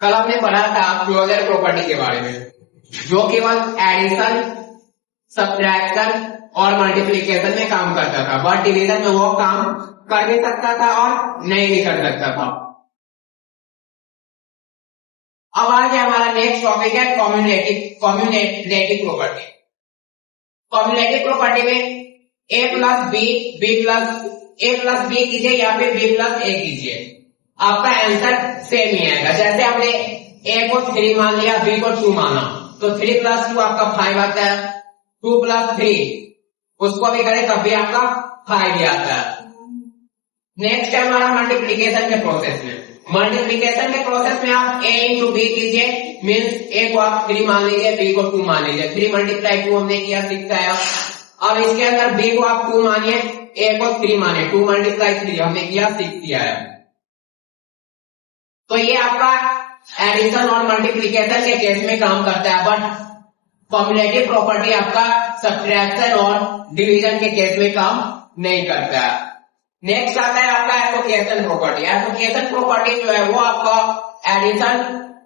कल हमने पढ़ा था क्लोजर प्रॉपर्टी के बारे में, जो केवल एडिशन, सब्ट्रैक्शन और मल्टीप्लिकेशन में काम करता था, बट डिवीजन में वो काम कर भी सकता था और नहीं भी कर सकता था। अब आगे हमारा नेक्स्ट टॉपिक है कॉम्युलेटिव प्रॉपर्टी। कॉम्युलेटिव प्रॉपर्टी में ए प्लस बी कीजिए या फिर बी प्लस ए कीजिए, आपका आंसर सेम ही आएगा। जैसे हमने ए को 3 मान लिया, बी को 2 माना, तो 3 प्लस 2 आपका 5 आता है। 2 प्लस 3 उसको भी करें तब भी आपका 5 ही आता है। नेक्स्ट है हमारा मल्टीप्लीकेशन के प्रोसेस में। मल्टीप्लीकेशन के प्रोसेस में आप a इंटू बी कीजिए, मीन्स a को आप 3 मान लीजिए, b को 2 मान लीजिए। 3 मल्टीप्लाई 2 हमने किया 6 आया। अब इसके अंदर b को आप 2 मानिए, a को 3 मानिए, 2 मल्टीप्लाई 3 हमने किया 6 आया। तो ये आपका एडिशन और मल्टीप्लीकेशन के केस में काम करता है, बट कॉम्युलेटिव प्रॉपर्टी आपका सब्ट्रैक्शन और डिवीजन के केस में काम नहीं करता है। नेक्स्ट आता है आपका एसोसिएशन प्रॉपर्टी। एसोसिएशन प्रॉपर्टी जो है वो आपका एडिशन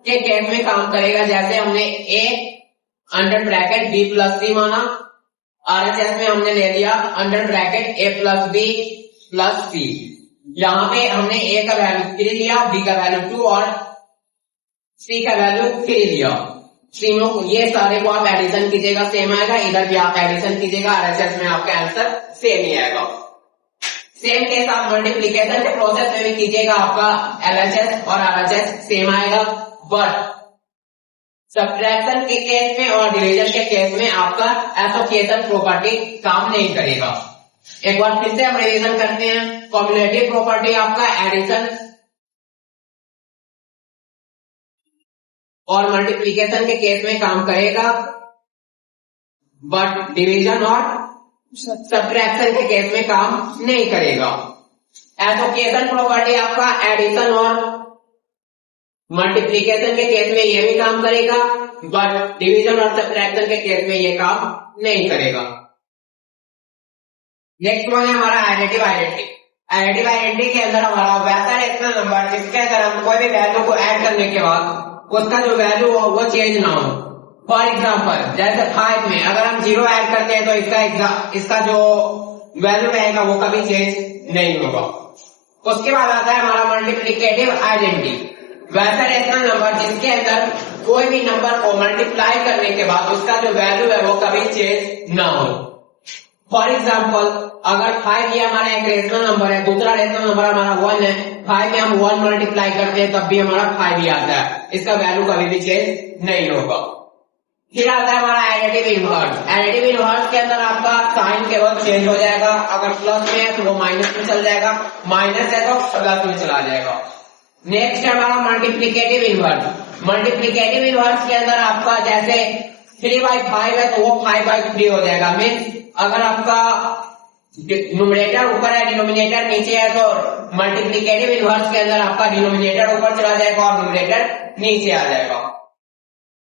के केस में काम करेगा। जैसे हमने a under bracket b plus c माना, RHS में हमने ले लिया under bracket a plus b plus c। यहाँ पे हमने a का वैल्यू 3 लिया, b का वैल्यू 2 और c का वैल्यू 3 लिया। तीनों ये सारे को आप एडिशन कीजिएगा, सेम आएगा। इधर भी आप एडिशन कीजिएगा, RHS में आपका आंसर सेम ही आएगा। सेम के साथ मल्टीप्लीकेशन के प्रोसेस में भी कीजिएगा, आपका LHS और RHS सेम आएगा, बट सब्ट्रैक्शन के केस में और डिवीजन के केस में आपका एसोसिएशन प्रॉपर्टी काम नहीं करेगा। एक बार फिर से हम रिवीजन करते हैं। कॉम्युलेटिव प्रॉपर्टी आपका एडिशन और मल्टीप्लीकेशन के केस में काम करेगा, बट डिवीजन और सब्ट्रैक्शन के केस में काम नहीं करेगा। एसोसिएशन प्रॉपर्टी आपका एडिशन और मल्टीप्लीकेशन के केस में ये भी काम करेगा, बट डिवीजन और सब्ट्रैक्शन के केस में ये काम नहीं करेगा। नेक्स्ट वन है हमारा एडिटिव आइडेंटिटी। एडिटिव आइडेंटिटी के अंदर हमारा वैसा रेशनल नंबर जिसके अंदर हम कोई भी वैल्यू को ऐड करने के बाद उसका जो वैल्यू हो वो चेंज ना हो। फॉर एग्जाम्पल जैसे 5 में अगर हम 0 ऐड करते हैं तो इसका जो वैल्यू रहेगा वो कभी चेंज नहीं होगा। उसके बाद आता है हमारा मल्टीप्लिकेटिव आइडेंटिटी। वैसा रेशनल नंबर जिसके अंदर कोई भी नंबर को मल्टीप्लाई करने के बाद उसका जो वैल्यू है वो कभी चेंज ना हो। फॉर एग्जाम्पल अगर 5 ये हमारा एक रेशनल नंबर है, दूसरा रेशनल नंबर हमारा 1 है, 5 में हम 1 मल्टीप्लाई करते हैं तब भी हमारा 5 ही आता है, इसका वैल्यू कभी भी चेंज नहीं होगा। फिर आता है हमारा एडिटिव इनवर्स। एडिटिव इनवर्स के अंदर आपका साइन केवल चेंज हो जाएगा। अगर प्लस में है तो वो माइनस में चल जाएगा, माइनस है तो प्लस में चला जाएगा। नेक्स्ट है हमारा मल्टीप्लिकेटिव इनवर्स। मल्टीप्लिकेटिव इनवर्स के अंदर आपका जैसे 3/5 है तो वो 5/3 हो जाएगा। मीन्स अगर आपका न्यूमरेटर ऊपर है, डिनोमिनेटर नीचे है, तो मल्टीप्लिकेटिव इनवर्स के अंदर आपका डिनोमिनेटर ऊपर चला जाएगा और न्यूमरेटर नीचे आ जाएगा।